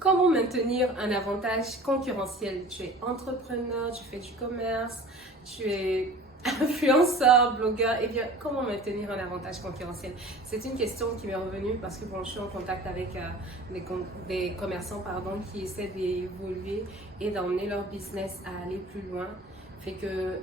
Comment maintenir un avantage concurrentiel? Tu es entrepreneur, tu fais du commerce, tu es influenceur, blogueur, et bien comment maintenir un avantage concurrentiel? C'est une question qui m'est revenue parce que bon, je suis en contact avec des commerçants qui essaient d'évoluer et d'emmener leur business à aller plus loin. Fait que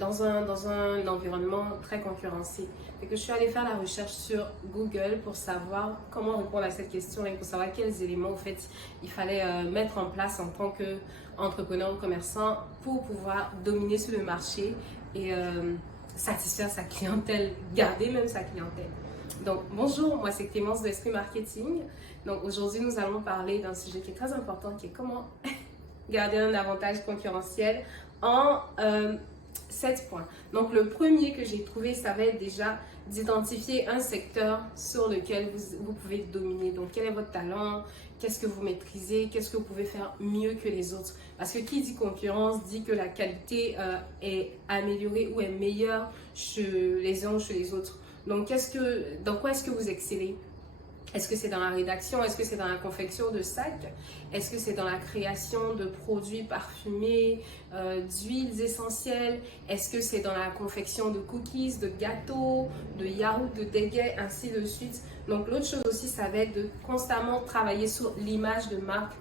dans un environnement très concurrencé. Fait que je suis allée faire la recherche sur Google pour savoir comment répondre à cette question et pour savoir quels éléments au fait il fallait mettre en place en tant qu'entrepreneur ou commerçant pour pouvoir dominer sur le marché et satisfaire sa clientèle, garder même sa clientèle. Donc bonjour, moi c'est Clémence de Esprit Marketing. Donc aujourd'hui nous allons parler d'un sujet qui est très important qui est comment garder un avantage concurrentiel en 7 points. Donc le premier que j'ai trouvé, ça va être déjà d'identifier un secteur sur lequel vous pouvez dominer. Donc quel est votre talent, qu'est-ce que vous maîtrisez, qu'est-ce que vous pouvez faire mieux que les autres. Parce que qui dit concurrence dit que la qualité est améliorée ou est meilleure chez les uns ou chez les autres. Donc dans quoi est-ce que vous excellez? Est-ce que c'est dans la rédaction? Est-ce que c'est dans la confection de sacs? Est-ce que c'est dans la création de produits parfumés, d'huiles essentielles? Est-ce que c'est dans la confection de cookies, de gâteaux, de yaourts, de déguets, ainsi de suite? Donc l'autre chose aussi, ça va être de constamment travailler sur l'image de marque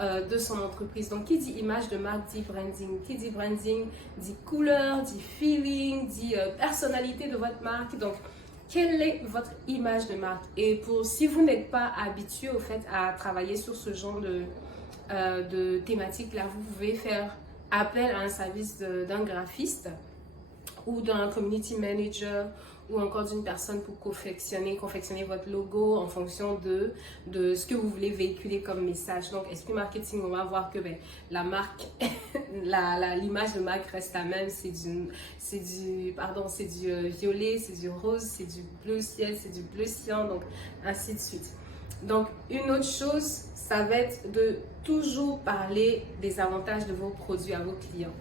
de son entreprise. Donc qui dit image de marque dit branding. Qui dit branding dit couleur, dit feeling, dit personnalité de votre marque. Donc quelle est votre image de marque? Et si vous n'êtes pas habitué au fait à travailler sur ce genre de thématique là, vous pouvez faire appel à un service d'un graphiste ou d'un community manager ou encore d'une personne pour confectionner votre logo en fonction de ce que vous voulez véhiculer comme message. Donc, Esprit Marketing, on va voir que la marque, l'image de marque reste la même. C'est du violet, c'est du rose, c'est du bleu ciel, c'est du bleu cyan, donc ainsi de suite. Donc, une autre chose, ça va être de toujours parler des avantages de vos produits à vos clients.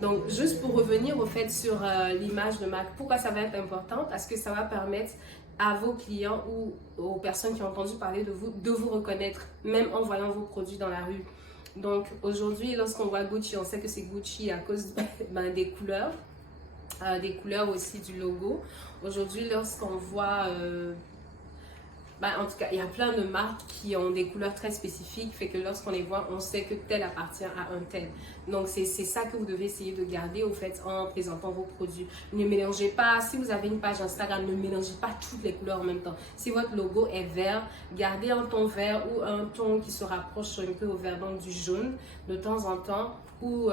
Donc, juste pour revenir au fait sur l'image de marque, pourquoi ça va être important? Parce que ça va permettre à vos clients ou aux personnes qui ont entendu parler de vous reconnaître, même en voyant vos produits dans la rue. Donc, aujourd'hui, lorsqu'on voit Gucci, on sait que c'est Gucci à cause des couleurs aussi du logo. Aujourd'hui, lorsqu'on voit... en tout cas, il y a plein de marques qui ont des couleurs très spécifiques, fait que lorsqu'on les voit, on sait que tel appartient à un tel. Donc, c'est ça que vous devez essayer de garder au fait en présentant vos produits. Ne mélangez pas, si vous avez une page Instagram, ne mélangez pas toutes les couleurs en même temps. Si votre logo est vert, gardez un ton vert ou un ton qui se rapproche un peu au vert, donc du jaune de temps en temps ou...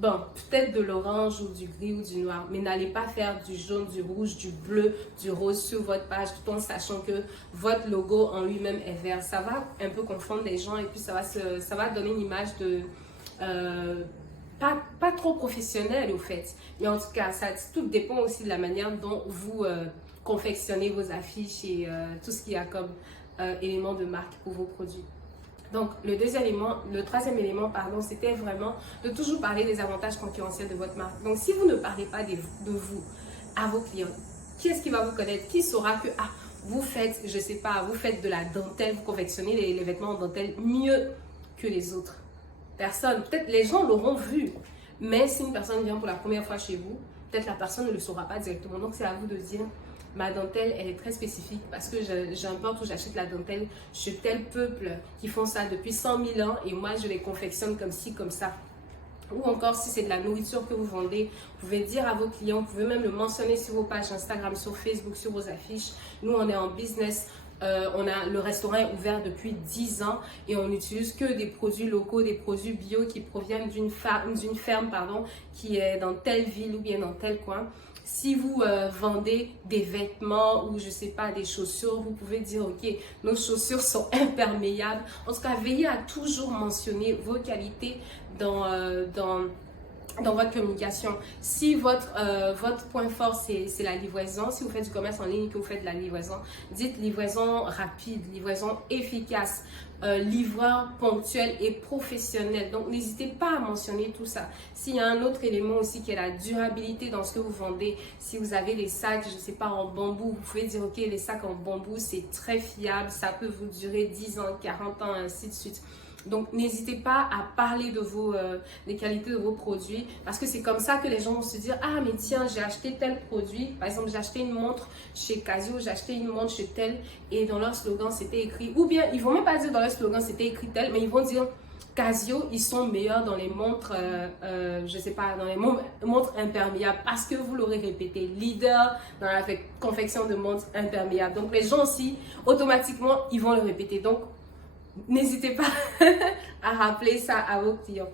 peut-être de l'orange ou du gris ou du noir, mais n'allez pas faire du jaune, du rouge, du bleu, du rose sur votre page tout en sachant que votre logo en lui-même est vert. Ça va un peu confondre les gens et puis ça va donner une image de pas trop professionnelle au fait. Mais en tout cas, tout dépend aussi de la manière dont vous confectionnez vos affiches et tout ce qu'il y a comme élément de marque pour vos produits. Donc, le troisième élément, c'était vraiment de toujours parler des avantages concurrentiels de votre marque. Donc, si vous ne parlez pas de vous à vos clients, qui est-ce qui va vous connaître? Qui saura que, vous faites, je sais pas, vous faites de la dentelle, vous confectionnez les vêtements en dentelle mieux que les autres? Personne. Peut-être les gens l'auront vu, mais si une personne vient pour la première fois chez vous, peut-être la personne ne le saura pas directement. Donc, c'est à vous de dire... Ma dentelle, elle est très spécifique parce que j'importe ou j'achète la dentelle chez tel peuple qui font ça depuis 100 000 ans et moi, je les confectionne comme ci, comme ça. Ou encore, si c'est de la nourriture que vous vendez, vous pouvez dire à vos clients, vous pouvez même le mentionner sur vos pages Instagram, sur Facebook, sur vos affiches. Nous, on est en business. Le restaurant est ouvert depuis 10 ans et on n'utilise que des produits locaux, des produits bio qui proviennent d'une ferme qui est dans telle ville ou bien dans tel coin. Si vous vendez des vêtements ou je sais pas des chaussures, vous pouvez dire ok, nos chaussures sont imperméables. En tout cas, veillez à toujours mentionner vos qualités dans dans votre communication. Si votre point fort, c'est la livraison, si vous faites du commerce en ligne, que vous faites de la livraison, dites livraison rapide, livraison efficace, livreur ponctuel et professionnel. Donc, n'hésitez pas à mentionner tout ça. S'il y a un autre élément aussi qui est la durabilité dans ce que vous vendez, si vous avez des sacs, je ne sais pas, en bambou, vous pouvez dire, ok, les sacs en bambou, c'est très fiable, ça peut vous durer 10 ans, 40 ans, ainsi de suite. Donc, n'hésitez pas à parler de des qualités de vos produits parce que c'est comme ça que les gens vont se dire « Ah, mais tiens, j'ai acheté tel produit. » Par exemple, j'ai acheté une montre chez Casio, j'ai acheté une montre chez tel et dans leur slogan, c'était écrit. Ou bien, ils vont même pas dire dans leur slogan, c'était écrit tel, mais ils vont dire Casio, ils sont meilleurs dans les montres, je sais pas, dans les montres imperméables parce que vous l'aurez répété, leader dans la confection de montres imperméables. Donc, les gens aussi, automatiquement, ils vont le répéter. Donc, n'hésitez pas à rappeler ça à vos clients.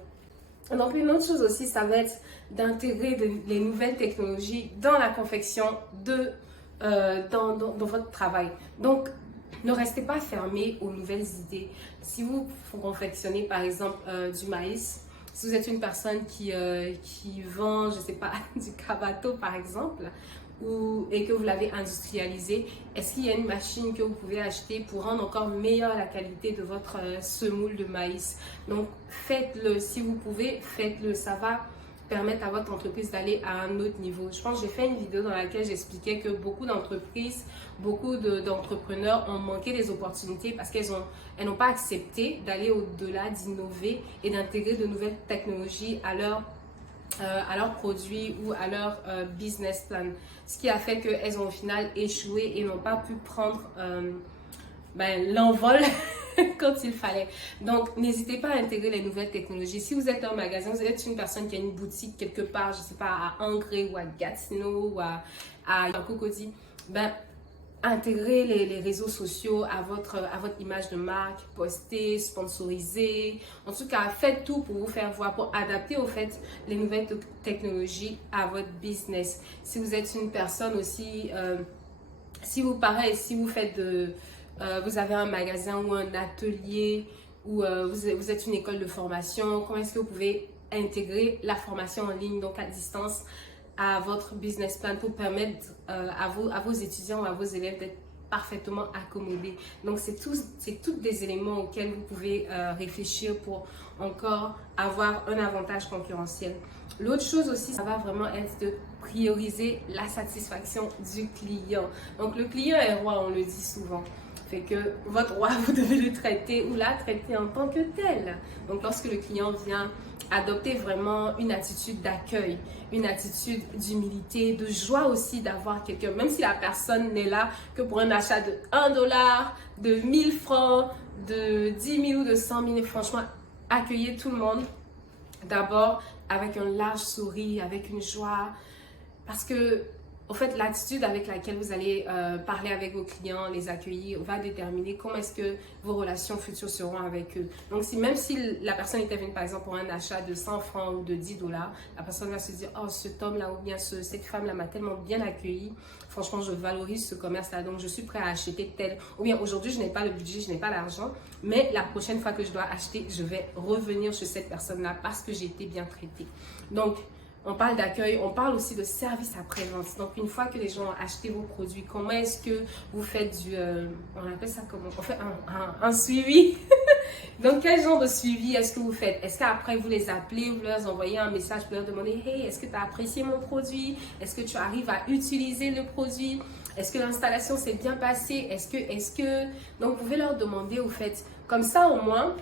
Donc, une autre chose aussi, ça va être d'intégrer les nouvelles technologies dans la confection dans votre travail. Donc, ne restez pas fermé aux nouvelles idées. Si vous confectionnez, par exemple, du maïs, si vous êtes une personne qui vend, je sais pas, du cabato, par exemple, et que vous l'avez industrialisé, est-ce qu'il y a une machine que vous pouvez acheter pour rendre encore meilleure la qualité de votre semoule de maïs? Donc, faites-le. Si vous pouvez, faites-le. Ça va permettre à votre entreprise d'aller à un autre niveau. Je pense que j'ai fait une vidéo dans laquelle j'expliquais que beaucoup d'entreprises, beaucoup d'entrepreneurs ont manqué des opportunités parce qu'elles n'ont pas accepté d'aller au-delà, d'innover et d'intégrer de nouvelles technologies à leurs produits ou à leur business plan. Ce qui a fait qu'elles ont au final échoué et n'ont pas pu prendre l'envol quand il fallait. Donc, n'hésitez pas à intégrer les nouvelles technologies. Si vous êtes un magasin, vous êtes une personne qui a une boutique quelque part, je ne sais pas, à Angers ou à Gatineau ou à Cocody, intégrer les réseaux sociaux à votre image de marque, poster, sponsoriser. En tout cas, faites tout pour vous faire voir, pour adapter au fait les nouvelles technologies à votre business. Si vous êtes une personne aussi, si vous faites vous avez un magasin ou un atelier ou vous êtes une école de formation, comment est-ce que vous pouvez intégrer la formation en ligne, donc à distance, à votre business plan pour permettre à vos étudiants ou à vos élèves d'être parfaitement accommodés. Donc, c'est tous des éléments auxquels vous pouvez réfléchir pour encore avoir un avantage concurrentiel. L'autre chose aussi, ça va vraiment être de prioriser la satisfaction du client. Donc, le client est roi, on le dit souvent. Fait que votre roi, vous devez le traiter ou la traiter en tant que tel. Donc, lorsque le client vient, adopter vraiment une attitude d'accueil, une attitude d'humilité, de joie aussi d'avoir quelqu'un, même si la personne n'est là que pour un achat de 1 dollar, de 1000 francs, de 10 000 ou de 100 000. Franchement, accueillez tout le monde d'abord avec un large sourire, avec une joie, parce que au fait, l'attitude avec laquelle vous allez parler avec vos clients, les accueillir, va déterminer comment est-ce que vos relations futures seront avec eux. Donc, même si la personne était venue, par exemple, pour un achat de 100 francs ou de 10 dollars, la personne va se dire, oh, cet homme-là ou bien cette femme-là m'a tellement bien accueilli. Franchement, je valorise ce commerce-là, donc je suis prêt à acheter tel. Ou bien, aujourd'hui, je n'ai pas le budget, je n'ai pas l'argent, mais la prochaine fois que je dois acheter, je vais revenir chez cette personne-là parce que j'ai été bien traitée. Donc, on parle d'accueil, on parle aussi de service après-vente. Donc, une fois que les gens ont acheté vos produits, comment est-ce que vous faites on appelle ça comment? On fait un suivi. Donc, quel genre de suivi est-ce que vous faites? Est-ce qu'après, vous les appelez, vous leur envoyez un message pour leur demander, hey, est-ce que tu as apprécié mon produit? Est-ce que tu arrives à utiliser le produit? Est-ce que l'installation s'est bien passée? Donc, vous pouvez leur demander au fait, comme ça au moins,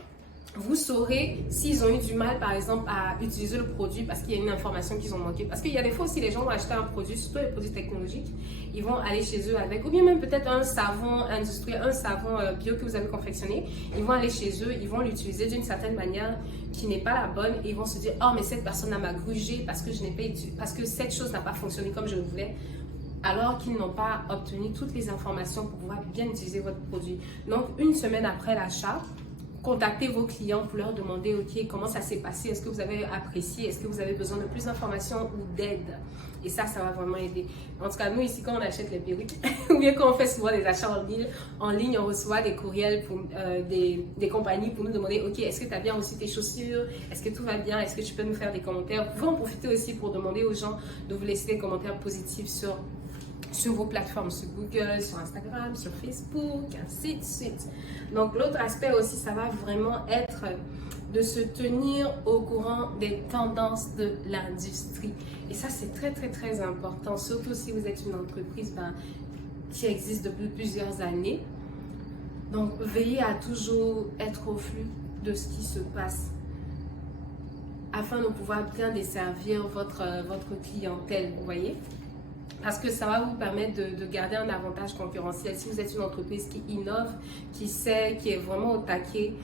vous saurez s'ils ont eu du mal, par exemple, à utiliser le produit parce qu'il y a une information qu'ils ont manqué. Parce qu'il y a des fois aussi, les gens vont acheter un produit, surtout les produits technologiques, ils vont aller chez eux avec, ou bien même peut-être un savon industriel, un savon bio que vous avez confectionné. Ils vont aller chez eux, ils vont l'utiliser d'une certaine manière qui n'est pas la bonne et ils vont se dire, oh, mais cette personne m'a grugé parce que parce que cette chose n'a pas fonctionné comme je le voulais. Alors qu'ils n'ont pas obtenu toutes les informations pour pouvoir bien utiliser votre produit. Donc, une semaine après l'achat, contacter vos clients pour leur demander, ok, comment ça s'est passé, est-ce que vous avez apprécié, est-ce que vous avez besoin de plus d'informations ou d'aide. Et ça va vraiment aider. En tout cas, nous ici, quand on achète les perruques, ou bien quand on fait souvent des achats en ligne, on reçoit des courriels pour, des compagnies pour nous demander, ok, est-ce que tu as bien reçu tes chaussures, est-ce que tout va bien, est-ce que tu peux nous faire des commentaires. Vous pouvez en profiter aussi pour demander aux gens de vous laisser des commentaires positifs sur vos plateformes, sur Google, sur Instagram, sur Facebook, ainsi de suite. Donc l'autre aspect aussi, ça va vraiment être de se tenir au courant des tendances de l'industrie. Et ça, c'est très, très, très important, surtout si vous êtes une entreprise qui existe depuis plusieurs années. Donc, veillez à toujours être au flux de ce qui se passe afin de pouvoir bien desservir votre clientèle, vous voyez? Parce que ça va vous permettre de garder un avantage concurrentiel. Si vous êtes une entreprise qui innove, qui sait, qui est vraiment au taquet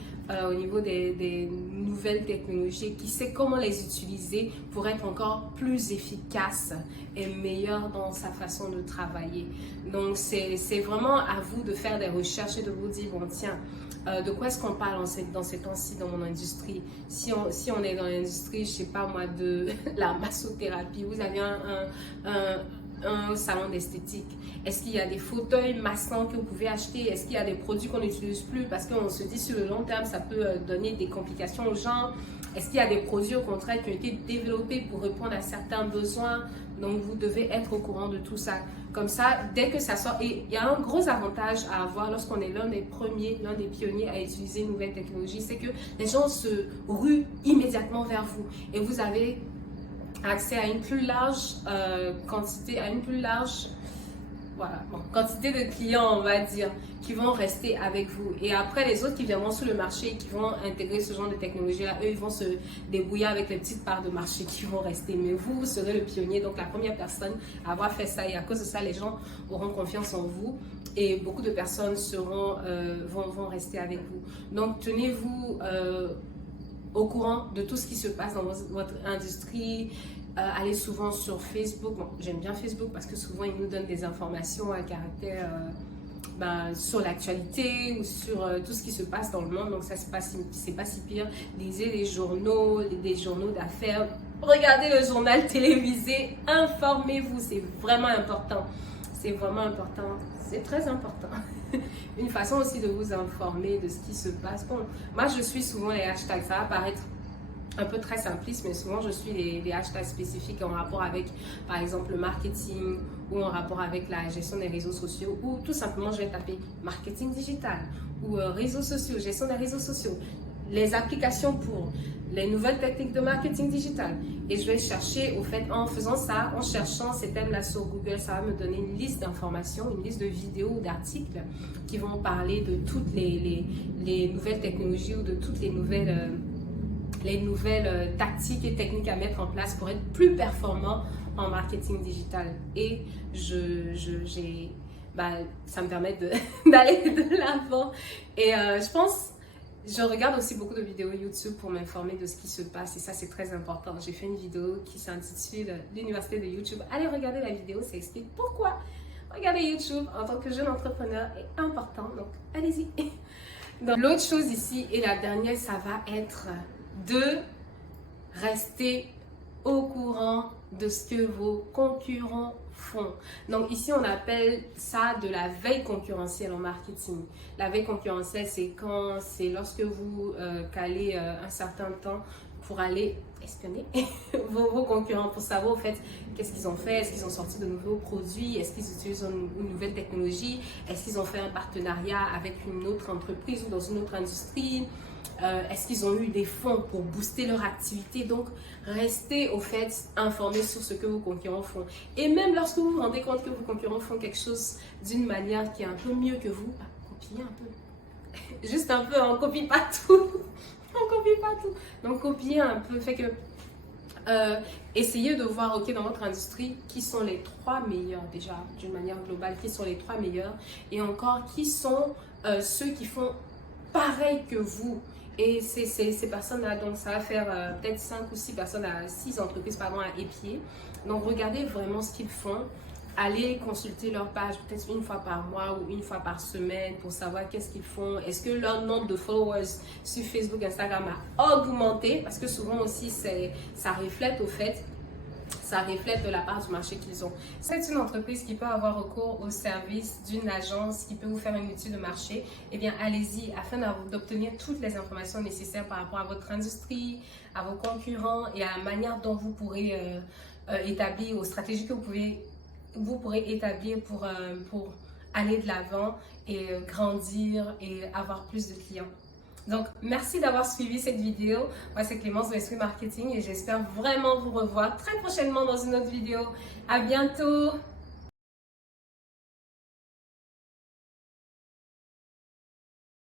au niveau des nouvelles technologies, qui sait comment les utiliser pour être encore plus efficace et meilleur dans sa façon de travailler. Donc, c'est vraiment à vous de faire des recherches et de vous dire, bon, tiens, de quoi est-ce qu'on parle dans ces temps-ci dans mon industrie? Si on est dans l'industrie, je sais pas moi, de la massothérapie, vous avez un salon d'esthétique. Est-ce qu'il y a des fauteuils massants que vous pouvez acheter? Est-ce qu'il y a des produits qu'on n'utilise plus parce qu'on se dit sur le long terme, ça peut donner des complications aux gens? Est-ce qu'il y a des produits au contraire qui ont été développés pour répondre à certains besoins? Donc, vous devez être au courant de tout ça. Comme ça, dès que ça sort, et il y a un gros avantage à avoir lorsqu'on est l'un des premiers, l'un des pionniers à utiliser une nouvelle technologie, c'est que les gens se ruent immédiatement vers vous et vous avez accès à une plus large quantité quantité de clients, on va dire, qui vont rester avec vous. Et après, les autres qui viendront sur le marché, qui vont intégrer ce genre de technologie-là, eux, ils vont se débrouiller avec les petites parts de marché qui vont rester. Mais vous serez le pionnier, donc la première personne à avoir fait ça. Et à cause de ça, les gens auront confiance en vous et beaucoup de personnes vont rester avec vous. Donc, tenez-vous au courant de tout ce qui se passe dans votre industrie. Allez souvent sur Facebook. Bon, j'aime bien Facebook parce que souvent il nous donne des informations à caractère sur l'actualité ou sur tout ce qui se passe dans le monde. Donc ça, c'est pas si pire. Lisez les journaux, des journaux d'affaires. Regardez le journal télévisé. Informez-vous, c'est vraiment important. C'est vraiment important. C'est très important. Une façon aussi de vous informer de ce qui se passe. Bon, moi, je suis souvent les hashtags. Ça va paraître un peu très simpliste, mais souvent je suis des hashtags spécifiques en rapport avec, par exemple, le marketing ou en rapport avec la gestion des réseaux sociaux, ou tout simplement je vais taper marketing digital ou réseaux sociaux, gestion des réseaux sociaux, les applications pour les nouvelles techniques de marketing digital. Et je vais chercher, au fait, en faisant ça, en cherchant ces thèmes-là sur Google, ça va me donner une liste d'informations, une liste de vidéos ou d'articles qui vont parler de toutes les nouvelles technologies ou de toutes les nouvelles tactiques et techniques à mettre en place pour être plus performant en marketing digital. Et ça me permet d'aller de l'avant. Et je regarde aussi beaucoup de vidéos YouTube pour m'informer de ce qui se passe. Et ça, c'est très important. J'ai fait une vidéo qui s'intitule l'université de YouTube. Allez regarder la vidéo, ça explique pourquoi regarder YouTube en tant que jeune entrepreneur est important. Donc, allez-y. L'autre chose ici, et la dernière, ça va être de rester au courant de ce que vos concurrents font. Donc ici, on appelle ça de la veille concurrentielle en marketing. La veille concurrentielle, c'est lorsque vous calez un certain temps pour aller espionner vos concurrents, pour savoir au fait qu'est-ce qu'ils ont fait, est-ce qu'ils ont sorti de nouveaux produits, est-ce qu'ils utilisent une nouvelle technologie, est-ce qu'ils ont fait un partenariat avec une autre entreprise ou dans une autre industrie. Est-ce qu'ils ont eu des fonds pour booster leur activité? Donc, restez au fait informés sur ce que vos concurrents font. Et même lorsque vous vous rendez compte que vos concurrents font quelque chose d'une manière qui est un peu mieux que vous, copiez un peu. Juste un peu, on ne copie pas tout. On copie pas tout. Donc, copiez un peu. Fait que essayez de voir, ok, dans votre industrie, qui sont les 3 meilleurs déjà, d'une manière globale, qui sont les 3 meilleurs. Et encore, qui sont ceux qui font pareil que vous. Et ces personnes-là, donc ça va faire peut-être 5 ou 6 personnes, 6 entreprises, pardon, à épier. Donc regardez vraiment ce qu'ils font, allez consulter leur page peut-être une fois par mois ou une fois par semaine pour savoir qu'est-ce qu'ils font. Est-ce que leur nombre de followers sur Facebook, Instagram a augmenté? Parce que souvent aussi, ça reflète au fait, ça reflète de la part du marché qu'ils ont. C'est une entreprise qui peut avoir recours au service d'une agence qui peut vous faire une étude de marché. Eh bien, allez-y afin d'obtenir toutes les informations nécessaires par rapport à votre industrie, à vos concurrents et à la manière dont vous pourrez établir, aux stratégies que vous pourrez établir pour aller de l'avant et grandir et avoir plus de clients. Donc, merci d'avoir suivi cette vidéo. Moi, c'est Clémence de Esprit Marketing et j'espère vraiment vous revoir très prochainement dans une autre vidéo. À bientôt!